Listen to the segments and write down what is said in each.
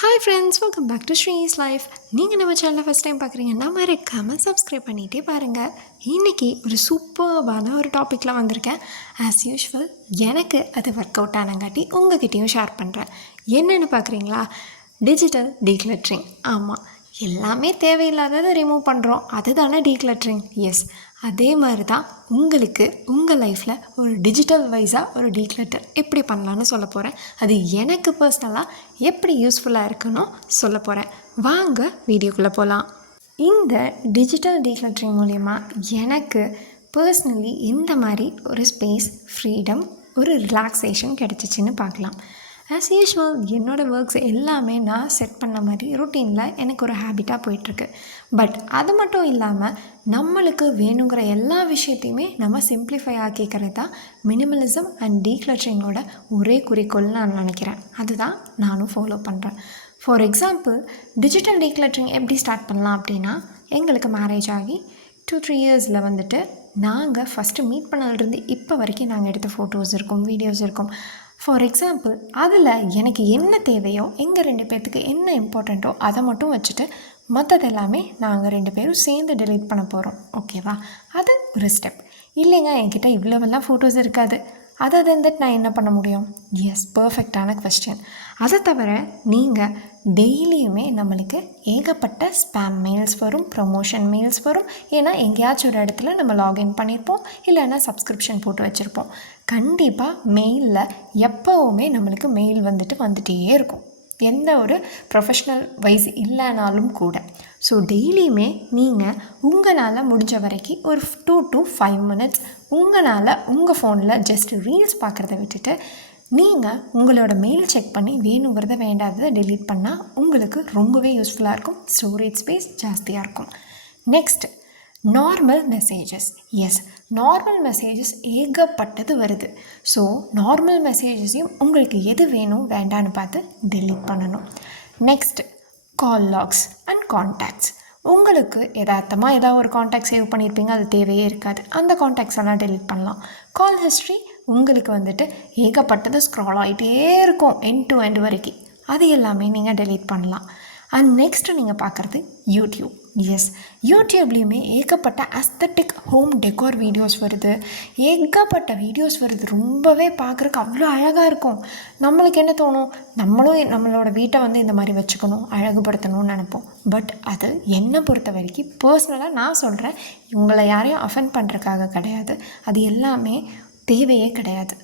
Hi friends, welcome back to Sri's life. நீங்கள் நம்ம சேனலை ஃபஸ்ட் டைம் பார்க்குறீங்கன்னா மறக்காமல் சப்ஸ்கிரைப் பண்ணிகிட்டே பாருங்கள். இன்றைக்கி ஒரு சூப்பர்பான ஒரு டாப்பிக்கில் வந்திருக்கேன். ஆஸ் யூஷுவல் எனக்கு அது ஒர்க் அவுட் ஆனங்காட்டி உங்ககிட்டையும் ஷேர் பண்ணுறேன். என்னென்னு பார்க்குறீங்களா? Digital decluttering. ஆமாம், எல்லாமே தேவையில்லாததை ரிமூவ் பண்ணுறோம், அதுதானே டீக்ளட்டரிங். எஸ், அதே மாதிரி தான் உங்களுக்கு உங்கள் லைஃப்பில் ஒரு டிஜிட்டல் வைஸாக ஒரு டீக்ளட்டர் எப்படி பண்ணலான்னு சொல்ல போகிறேன். அது எனக்கு பர்சனலாக எப்படி யூஸ்ஃபுல்லாக இருக்குன்னு சொல்ல போகிறேன். வாங்க வீடியோக்குள்ளே போகலாம். இந்த டிஜிட்டல் டீக்ளட்டரிங் மூலயமா எனக்கு பர்சனலி இந்த மாதிரி ஒரு ஸ்பேஸ், ஃப்ரீடம், ஒரு ரிலாக்ஸேஷன் கிடச்சிச்சின்னு பார்க்கலாம். ஆஸ் யூஷுவல் என்னோடய ஒர்க்ஸ் எல்லாமே நான் செட் பண்ண மாதிரி ரொட்டீனில் எனக்கு ஒரு ஹேபிட்டாக போயிட்டுருக்கு. பட் அது மட்டும் இல்லாமல் நம்மளுக்கு வேணுங்கிற எல்லா விஷயத்தையுமே நம்ம சிம்ப்ளிஃபை ஆக்கிக்கிறது தான் மினிமலிசம் அண்ட் டீக்ளட்டரிங்கோட ஒரே குறிக்கோள்னு நான் நினைக்கிறேன். அதுதான் நானும் ஃபாலோ பண்ணுறேன். ஃபார் எக்ஸாம்பிள், டிஜிட்டல் டீக்ளட்டரிங் எப்படி ஸ்டார்ட் பண்ணலாம் அப்படின்னா, எங்களுக்கு மேரேஜ் ஆகி 2-3 இயர்ஸில் நாங்கள் ஃபஸ்ட்டு மீட் பண்ணதுலேருந்து இப்போ வரைக்கும் நாங்கள் எடுத்த ஃபோட்டோஸ் இருக்கும், வீடியோஸ் இருக்கும். ஃபார் எக்ஸாம்பிள், அதில் எனக்கு என்ன தேவையோ, எங்கள் 2 பேர்த்துக்கு என்ன இம்பார்ட்டண்ட்டோ அதை மட்டும் வச்சுட்டு மற்றது எல்லாமே நாங்கள் 2 பேரும் சேர்ந்து டெலீட் பண்ண போகிறோம். ஓகேவா? அது ஒரு ஸ்டெப். இல்லைங்க, என்கிட்ட இவ்வளோவெல்லாம் ஃபோட்டோஸ் இருக்காது, அதை வந்துட்டு நான் என்ன பண்ண முடியும்? எஸ், பர்ஃபெக்டான கொஸ்டின். அதை தவிர நீங்கள் டெய்லியுமே நம்மளுக்கு ஏகப்பட்ட ஸ்பேம் மெயில்ஸ் வரும், ப்ரொமோஷன் மெயில்ஸ் வரும். ஏன்னா எங்கேயாச்சும் ஒரு இடத்துல நம்ம லாகின் பண்ணியிருப்போம், இல்லைன்னா சப்ஸ்கிரிப்ஷன் போட்டு வச்சுருப்போம். கண்டிப்பாக மெயிலில் எப்போவுமே நம்மளுக்கு மெயில் வந்துட்டே இருக்கும், எந்த ஒரு ப்ரொஃபஷ்னல் வைஸ் இல்லைனாலும் கூட. ஸோ டெய்லியுமே நீங்கள் உங்களால் முடிஞ்ச வரைக்கும் ஒரு 2 to 5 minutes உங்களால் உங்கள் ஃபோனில் ஜஸ்ட் ரீல்ஸ் பார்க்குறத விட்டுட்டு நீங்கள் உங்களோட மெயில் செக் பண்ணி வேணுங்கிறத வேண்டாததை டெலீட் பண்ணால் உங்களுக்கு ரொம்பவே யூஸ்ஃபுல்லாக இருக்கும். ஸ்டோரேஜ் ஸ்பேஸ் ஜாஸ்தியாக இருக்கும். Next, normal messages. Yes, normal messages ஏகப்பட்டது வருது. ஸோ நார்மல் மெசேஜஸையும் உங்களுக்கு எது வேணும் வேண்டான்னு பார்த்து டெலீட் பண்ணணும். Next, call logs and contacts. உங்களுக்கு எதார்த்தமாக ஏதாவது ஒரு கான்டாக்ட் சேவ் பண்ணியிருப்பீங்க, அது தேவையே இருக்காது, அந்த கான்டாக்ட்ஸ் எல்லாம் டெலீட் பண்ணலாம். கால் ஹிஸ்ட்ரி உங்களுக்கு ஏகப்பட்டது ஸ்க்ரால் ஆகிட்டே இருக்கும் எண்ட் டு எண்ட் வரைக்கும், அது எல்லாமே நீங்கள் டெலீட் பண்ணலாம். அண்ட் நெக்ஸ்ட்டு நீங்கள் பார்க்குறது யூடியூப். எஸ், யூடியூப்லேயுமே ஏகப்பட்ட அஸ்தட்டிக் ஹோம் டெக்கார் வீடியோஸ் வருது, ஏகப்பட்ட வீடியோஸ் வருது. ரொம்பவே பார்க்குறக்கு அவ்வளோ அழகாக இருக்கும். நம்மளுக்கு என்ன தோணும், நம்மளும் நம்மளோட வீட்டை இந்த மாதிரி வச்சுக்கணும், அழகுபடுத்தணும்னு நினைப்போம். பட் அது என்னை பொறுத்த வரைக்கும் பர்சனலாக நான் சொல்கிறேன், உங்களை யாரையும் அஃபெண்ட் பண்ணுறதுக்காக கிடையாது, அது எல்லாமே தேவையே கிடையாது.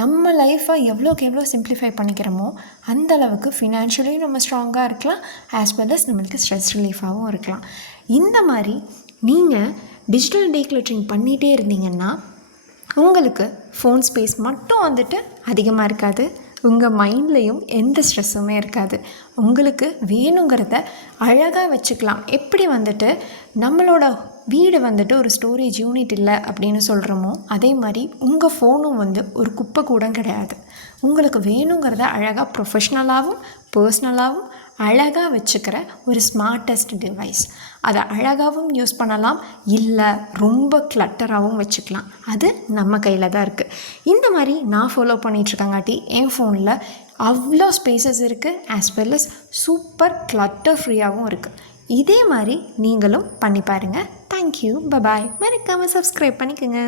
நம்ம லைஃப்பை எவ்வளோக்கு எவ்வளோ சிம்ப்ளிஃபை பண்ணிக்கிறோமோ அந்தளவுக்கு ஃபினான்ஷியலியும் நம்ம ஸ்ட்ராங்காக இருக்கலாம், ஆஸ் வெல் அஸ் நம்மளுக்கு ஸ்ட்ரெஸ் ரிலீஃபாகவும் இருக்கலாம். இந்த மாதிரி நீங்கள் டிஜிட்டல் டீக்ளட்டரிங் பண்ணிகிட்டே இருந்தீங்கன்னா உங்களுக்கு ஃபோன் ஸ்பேஸ் மட்டும் அதிகமாக இருக்காது, உங்கள் மைண்ட்லேயும் எந்த ஸ்ட்ரெஸ்ஸுமே இருக்காது. உங்களுக்கு வேணுங்கிறத அழகாக வச்சுக்கலாம். எப்படி நம்மளோட வீடு ஒரு ஸ்டோரேஜ் யூனிட் இல்லை அப்படின்னு சொல்கிறோமோ, அதே மாதிரி உங்கள் ஃபோனும் ஒரு குப்பை கூட கிடையாது. உங்களுக்கு வேணுங்கிறத அழகாக ப்ரொஃபஷ்னலாகவும் பர்சனலாகவும் அழகாக வச்சுக்கிற ஒரு ஸ்மார்ட்டஸ்ட் டிவைஸ். அதை அழகாகவும் யூஸ் பண்ணலாம், இல்லை ரொம்ப கிளட்டராகவும் வச்சுக்கலாம். அது நம்ம கையில் தான் இருக்குது. இந்த மாதிரி நான் ஃபாலோ பண்ணிகிட்ருக்கங்காட்டி என் ஃபோனில் அவ்வளோ ஸ்பேசஸ் இருக்குது, as well as super clutter ஃப்ரீயாகவும் இருக்குது. இதே மாதிரி நீங்களும் பண்ணி பாருங்கள். Thank you, bye bye. மறக்காமல் சப்ஸ்கிரைப் பண்ணிக்கோங்க.